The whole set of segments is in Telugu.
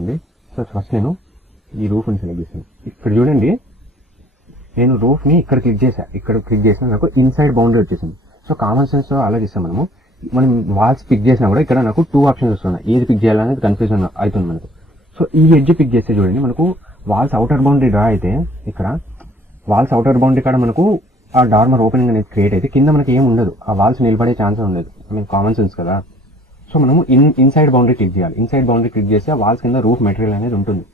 ఉంది. సో ఫస్ట్ నేను ఈ రూఫ్ని సెలెక్ట్ చేశాను. ఇక్కడ చూడండి, నేను రూఫ్ని ఇక్కడ క్లిక్ చేసినా నాకు ఇన్సైడ్ బౌండరీ వచ్చేసింది. సో కామన్ సెన్స్ ఆలోచిస్తాం మనం వాల్స్ పిక్ చేసినా కూడా ఇక్కడ నాకు 2 ఆప్షన్స్ వస్తున్నాయి. ఏది పిక్ చేయాలనేది కన్ఫ్యూజన్ అవుతుంది మనకు. సో ఈ ఎడ్జ్ పిక్ చేస్తే చూడండి, మనకు వాల్స్ అవుటర్ బౌండరీ డ్రా అయితే ఇక్కడ వాల్స్ అవుటర్ బౌండరీ కాడ మనకు ఆ డార్మర్ ఓపెనింగ్ అనేది క్రియేట్ అయితే కింద మనకి ఏం ఉండదు, ఆ వాల్స్ నిలబడే ఛాన్స్ ఉండదు. కామన్ సెన్స్ కదా. సో మనము ఇన్సైడ్ బౌండరీ క్లిక్ చేయాలి. ఇన్సైడ్ బౌండరీ క్లిక్ చేస్తే ఆ వాల్స్ కింద రూఫ్ మెటీరియల్ అనేది ఉంటుంది.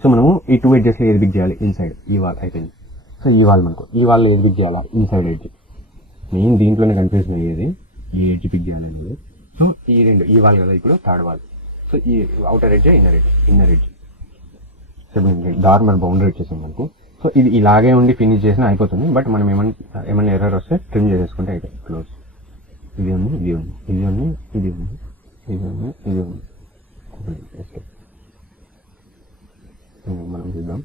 సో మనము ఈ 2 ఎడ్జెస్లో ఏది పిక్ చేయాలి? ఇన్సైడ్. ఈ వాల్ అయిపోయింది. సో ఈ వాల్లో ఏది పిక్ చేయాలా? Inside edge. మెయిన్ దీంట్లోనే కన్ఫ్యూజన్ అయ్యేది, ఈ ఎడ్జ్ పిక్ చేయాలి అనేది. సో ఈ వాల్ కదా ఇప్పుడు థర్డ్ వాల్. సో ఈ outer edge, inner edge. So dormer boundary వచ్చేసింది మనకు. సో ఇది ఇలాగే ఉండి ఫినిష్ చేసినా అయిపోతుంది. బట్ మనం ఏమన్నా ఎర్రర్ వస్తే ట్రిమ్ చేసేసుకుంటే అయిపోతుంది. క్లోజ్. ఇది ఉంది. మనం చూద్దాం.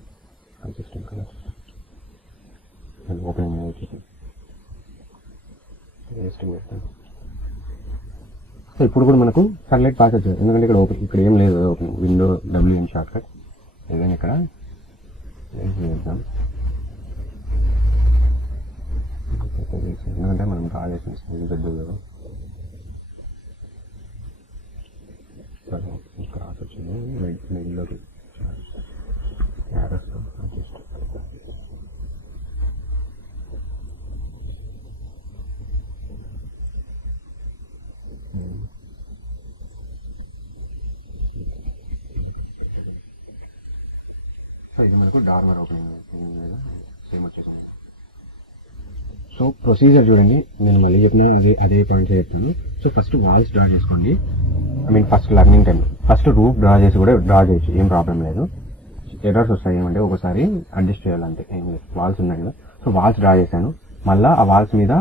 కన్సిస్టెంట్ కలర్ ఓపెనింగ్ వచ్చేసి సో ఇప్పుడు కూడా మనకు సన్లైట్ పాస్ వచ్చేది, ఎందుకంటే ఇక్కడ ఏం లేదు. Opening window WN short cut ఏదైనా ఇక్కడ చేద్దాం. ఎందుకంటే మనం డ్రా చేసిన ఇది పెద్దది కదా. క్రాస్ వచ్చింది మిడిల్లోకి జస్ట్ సో ఇది మనకు డార్మర్ ఓపెనింగ్ సేమ్ వచ్చేసింది. సో ప్రొసీజర్ చూడండి, నేను మళ్ళీ చెప్పిన అదే పాయింట్స్ చెప్తాను. సో ఫస్ట్ వాల్స్ డ్రా చేసుకోండి. First learning time first roof draw చేసి కూడా డ్రా చేయొచ్చు, ఏం ప్రాబ్లం లేదు. ఎర్రర్స్ వస్తాయి ఏమంటే ఒకసారి అడ్జస్ట్ చేయాలంటే, ఏం లేదు. వాల్స్ ఉన్నాయి కదా, సో వాల్స్ డ్రా చేశాను. మళ్ళీ ఆ వాల్స్ మీద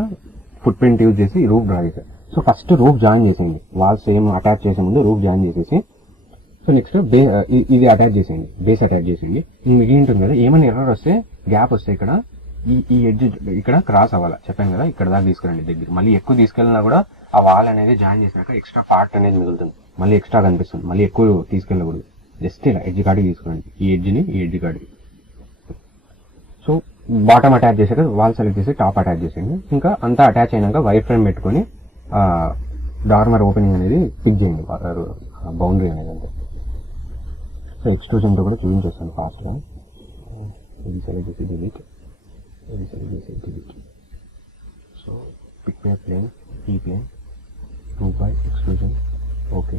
ఫుట్ ప్రింట్ యూజ్ చేసి రూఫ్ డ్రా చేశాను. సో ఫస్ట్ రూఫ్ జాయిన్ చేసేయండి. వాల్స్ ఏం అటాచ్ చేసే ముందు రూఫ్ జాయిన్ చేసేసి, సో నెక్స్ట్ ఇది అటాచ్ చేసేయండి, బేస్ అటాచ్ చేసేయండి. మిగిలి ఉంటుంది కదా, ఏమైనా ఎర్రర్ వస్తే గ్యాప్ వస్తే ఇక్కడ ఈ ఎడ్జ్ ఇక్కడ క్రాస్ అవ్వాలి. చెప్పాను కదా, ఇక్కడ దాకా తీసుకురండి దగ్గర. మళ్ళీ ఎక్కువ తీసుకెళ్ళినా కూడా ఆ వాల్ అనేది జాయిన్ చేసినాక ఎక్స్ట్రా పార్ట్ అనేది మిగులుతుంది, మళ్ళీ ఎక్స్ట్రా కనిపిస్తుంది. మళ్ళీ ఎక్కువ తీసుకెళ్ళకూడదు, జస్ట్ ఇలా ఎడ్జ్ కాడికి తీసుకురండి. ఈ ఎడ్జ్ కాడికి. సో బాటమ్ అటాచ్ చేసాక వాల్ సెలెక్ట్ చేసి టాప్ అటాచ్ చేసేయండి. ఇంకా అంతా అటాచ్ అయినాక వైర్ ఫ్రేమ్ పెట్టుకొని డార్మర్ ఓపెనింగ్ అనేది పిక్ చేయండి, బౌండరీ అనేది. అంటే సో ఎక్స్ట్రూజన్తో కూడా చూపించేస్తాను ఫాస్ట్గా. ఇది సెలెక్ట్ చేసి డిలీట్, ఇది సెలెక్ట్ చేసి డిలీట్. సో పిక్ ప్లేన్, ఈ ప్లేన్ 2 by ఎక్స్ట్రూజన్. ఓకే.